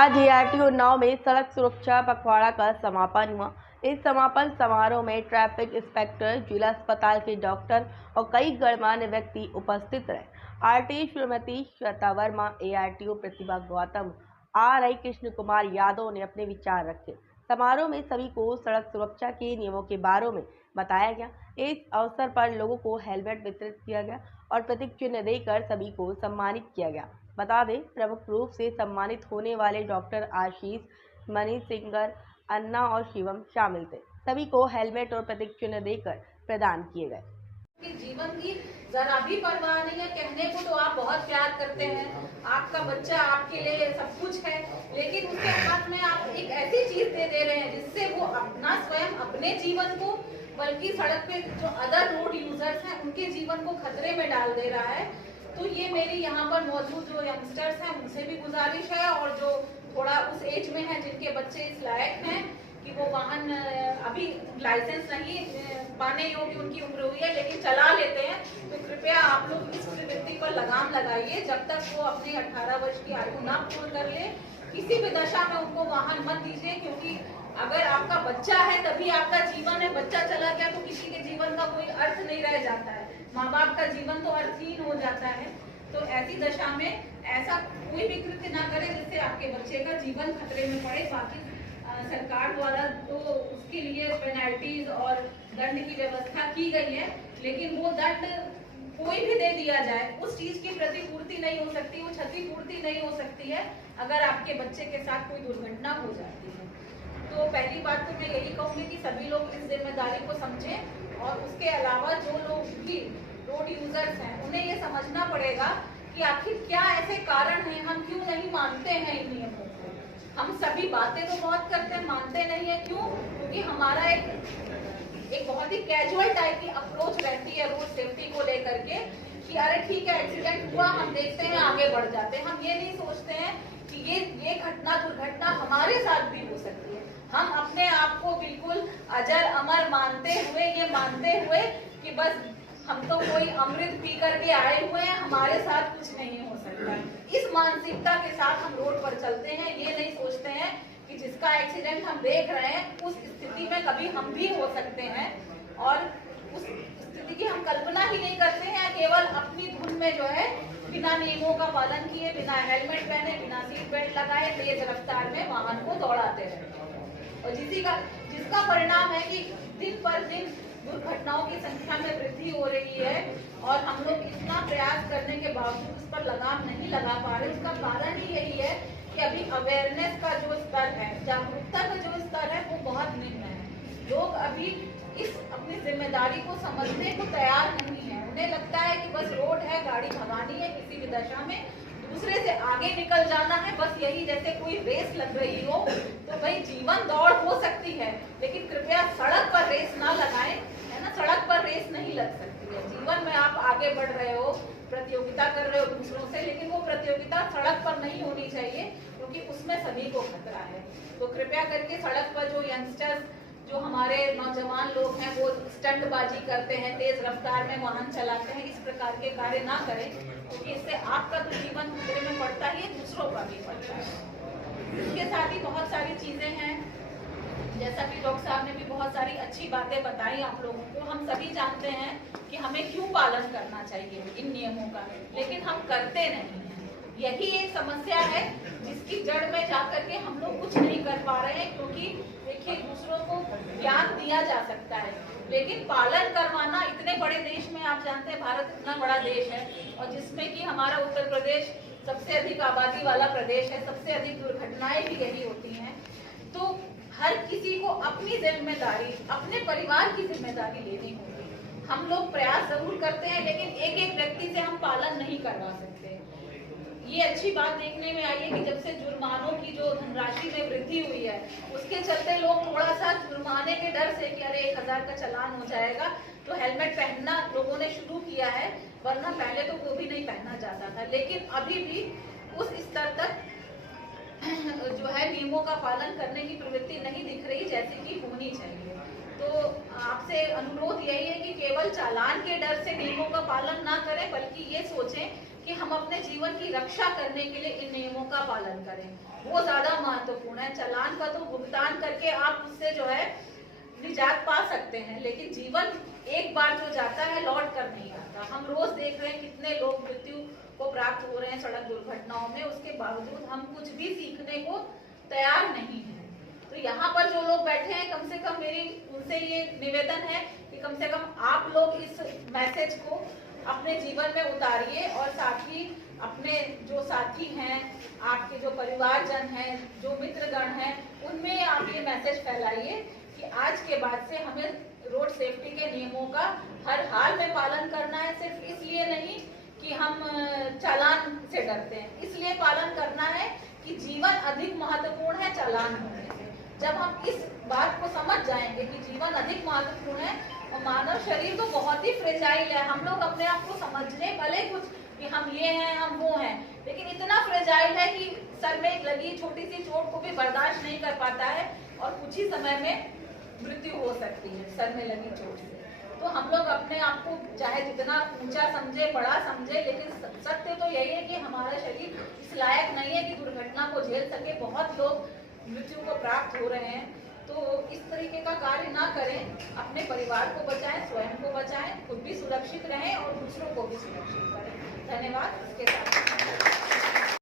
आज एआरटीओ उन्नाव में सड़क सुरक्षा पखवाड़ा का समापन हुआ। इस समापन समारोह में ट्रैफिक इंस्पेक्टर, जिला अस्पताल के डॉक्टर और कई गणमान्य व्यक्ति उपस्थित रहे। आरटी श्रीमती श्वेता वर्मा, एआरटीओ प्रतिभा गौतम, आरआई कृष्ण कुमार यादव ने अपने विचार रखे। समारोह में सभी को सड़क सुरक्षा के नियमों के बारे में बताया गया। इस अवसर पर लोगों को हेलमेट वितरित किया गया और प्रतीक चिन्ह देकर सभी को सम्मानित किया गया। बता दें, प्रमुख रूप से सम्मानित होने वाले डॉक्टर आशीष, मनीष सिंगर, अन्ना और शिवम शामिल थे। सभी को हेलमेट और प्रतीक चिन्ह देकर प्रदान किए गए। जीवन की जरा भी परवाह नहीं है। कहने को तो आप बहुत प्यार करते हैं, आपका बच्चा आपके लिए सब कुछ है, लेकिन उसके हाथ में आप एक ऐसी चीज दे रहे हैं जिससे वो अपना स्वयं अपने जीवन को, बल्कि सड़क पे जो अदर रोड यूजर्स हैं उनके जीवन को खतरे में डाल दे रहा है। तो ये मेरी यहाँ पर मौजूद जो यंगस्टर्स हैं उनसे भी गुजारिश है, और जो थोड़ा उस एज में है जिनके बच्चे इस लायक हैं कि वो वाहन अभी लाइसेंस नहीं पाने योग्य उनकी उम्र हुई है लेकिन चला लेते हैं, तो कृपया आप लोग इस प्रवृत्ति पर लगाम लगाइए। जब तक वो अपने 18 वर्ष की आयु ना पूर्ण कर ले, किसी भी दशा में उनको वाहन मत दीजिए, क्योंकि अगर आपका बच्चा है तभी आपका जीवन है। बच्चा चला गया तो किसी के जीवन का कोई अर्थ नहीं रह जाता है, माँ बाप का जीवन तो अर्थहीन हो जाता है। तो ऐसी दशा में ऐसा कोई भी कृत्य ना करें जिससे आपके बच्चे का जीवन खतरे में पड़े। बाकी सरकार द्वारा तो उसके लिए पेनल्टीज और दंड की व्यवस्था की गई है, लेकिन वो दंड कोई भी दे दिया जाए उस चीज की प्रतिपूर्ति नहीं हो सकती, वो क्षतिपूर्ति नहीं हो सकती है अगर आपके बच्चे के साथ कोई दुर्घटना हो जाती है। तो पहली बात तो मैं यही कहूंगी कि सभी लोग इस जिम्मेदारी को समझें, और उसके अलावा जो लोग भी रोड यूजर्स हैं उन्हें ये समझना पड़ेगा कि आखिर क्या ऐसे कारण हैं, हम क्यों नहीं मानते हैं इन नियमों को। हम सभी बातें तो बहुत करते हैं, मानते नहीं है। क्यों? क्योंकि हमारा एक बहुत ही कैजुअल टाइप की अप्रोच रहती है रोड सेफ्टी को लेकर के कि अरे ठीक है, एक्सीडेंट हुआ, हम देखते हैं, आगे बढ़ जाते हैं। हम ये नहीं सोचते हैं कि ये घटना दुर्घटना हमारे साथ भी हो सकती है। हम अपने आप को बिल्कुल अजर अमर मानते हुए, ये मानते हुए कि बस हम तो कोई अमृत पी करके आए हुए हैं, हमारे साथ कुछ नहीं हो सकता। इस मानसिकता के साथ हम रोड पर चलते हैं। ये नहीं सोचते हैं कि जिसका एक्सीडेंट हम देख रहे हैं उस स्थिति में कभी हम भी हो सकते हैं, और उस स्थिति की हम कल्पना ही नहीं करते हैं। केवल अपनी धुन में जो है बिना नियमों का पालन किए, बिना हेलमेट पहने, बिना सीट बेल्ट लगाए तेज रफ्तार में वाहन को दौड़ाते रहते हैं, और जिसका परिणाम है कि दिन पर दिन दुर्घटनाओं की संख्या में वृद्धि हो रही है। और हम लोग इतना प्रयास करने के बावजूद उस पर लगाम नहीं लगा पा रहे। उसका कारण ही यही है कि अभी अवेयरनेस का जो स्तर है, जागरूकता का जो स्तर है, वो बहुत निम्न है। लोग अभी इस अपनी जिम्मेदारी को समझने को तैयार नहीं है। उन्हें लगता है कि बस रोड है, गाड़ी भगानी है, किसी भी दशा में दूसरे से आगे निकल जाना है, बस यही जैसे कोई रेस लग रही हो। तो भाई जीवन दौड़ हो सकती है, लेकिन कृपया सड़क पर रेस ना लगाएं, है ना। सड़क पर रेस नहीं लग सकती है। जीवन में आप आगे बढ़ रहे हो, प्रतियोगिता कर रहे हो दूसरों से, लेकिन वो प्रतियोगिता सड़क पर नहीं होनी चाहिए, क्योंकि उसमें सभी को खतरा है। तो कृपया करके सड़क पर जो यंगस्टर्स, जो हमारे नौजवान लोग हैं, वो स्टंटबाजी करते हैं, तेज रफ्तार में वाहन चलाते हैं, इस प्रकार के कार्य ना करें, क्योंकि इससे आपका तो जीवन खतरे में पड़ता ही है, दूसरों का भी पड़ता है। इसके साथ ही बहुत सारी चीजें हैं, जैसा कि डॉक्टर साहब ने भी बहुत सारी अच्छी बातें बताई आप लोगों को। हम सभी जानते हैं कि हमें क्यों पालन करना चाहिए इन नियमों का, लेकिन हम करते नहीं हैं। यही एक समस्या है जिसकी जड़ में जाकर के हम लोग कुछ नहीं कर पा रहे हैं, क्योंकि देखिए दूसरों को ज्ञान दिया जा सकता है, लेकिन पालन करवाना, इतने बड़े देश में आप जानते हैं भारत इतना बड़ा देश है, और जिसमें कि हमारा उत्तर प्रदेश सबसे अधिक आबादी वाला प्रदेश है, सबसे अधिक दुर्घटनाएं भी यही होती हैं। तो हर किसी को अपनी जिम्मेदारी, अपने परिवार की जिम्मेदारी लेनी होगी। हम लोग प्रयास जरूर करते हैं, लेकिन एक एक व्यक्ति से हम पालन नहीं करवा सकते। ये अच्छी बात देखने में आई है कि जब से जुर्मानों की जो धनराशि में वृद्धि हुई है, उसके चलते लोग थोड़ा सा जुर्माने के डर से कि अरे 1000 का चालान हो जाएगा, तो हेलमेट पहनना लोगों ने शुरू किया है, वरना पहले तो वो भी नहीं पहना जाता था। लेकिन अभी भी उस स्तर तक जो है नियमों का पालन करने की प्रवृत्ति नहीं दिख रही जैसे कि होनी चाहिए। तो आपसे अनुरोध यही है कि केवल चालान के डर से नियमों का पालन ना करें, बल्कि ये सोचें कि कि हम अपने जीवन की रक्षा करने के लिए इन नियमों का पालन करें, वो ज्यादा महत्वपूर्ण है। चालान का तो भुगतान करके आप उससे जो है निजात पा सकते हैं, लेकिन जीवन एक बार जो जाता है लौट कर नहीं आता। हम रोज देख रहे हैं कितने लोग मृत्यु को प्राप्त हो रहे हैं सड़क दुर्घटनाओं में, उसके बावजूद हम कुछ भी सीखने को तैयार नहीं है। तो यहाँ पर जो लोग बैठे हैं, कम से कम मेरी उनसे ये निवेदन है कि कम से कम आप लोग इस मैसेज को अपने जीवन में उतारिए, और साथ ही अपने जो साथी हैं, आपके जो परिवारजन हैं, जो मित्रगण हैं, उनमें आप ये मैसेज फैलाइए कि आज के बाद से हमें रोड सेफ्टी के नियमों का हर हाल में पालन करना है। सिर्फ इसलिए नहीं कि हम चालान से डरते हैं, इसलिए पालन करना है कि जीवन अधिक महत्वपूर्ण है चालान होने से। जब हम इस बात को समझ जाएंगे कि जीवन अधिक महत्वपूर्ण है, और मानव शरीर तो बहुत ही फ्रेजाइल है, हम लोग अपने आप को समझने भले कुछ कि हम ये हैं हम वो हैं, लेकिन इतना फ्रेजाइल है कि सर में लगी छोटी सी चोट को भी बर्दाश्त नहीं कर पाता है, और कुछ ही समय में मृत्यु हो सकती है सर में लगी चोट से। तो हम लोग अपने आप को चाहे जितना ऊंचा समझे, बड़ा समझे, लेकिन सत्य तो यही है कि हमारा शरीर इस लायक नहीं है कि दुर्घटना को झेल सके। बहुत लोग मृत्यु को प्राप्त हो रहे हैं, तो इस तरीके का कार्य ना करें। अपने परिवार को बचाएं, स्वयं को बचाएं, खुद भी सुरक्षित रहें और दूसरों को भी सुरक्षित करें। धन्यवाद। इसके साथ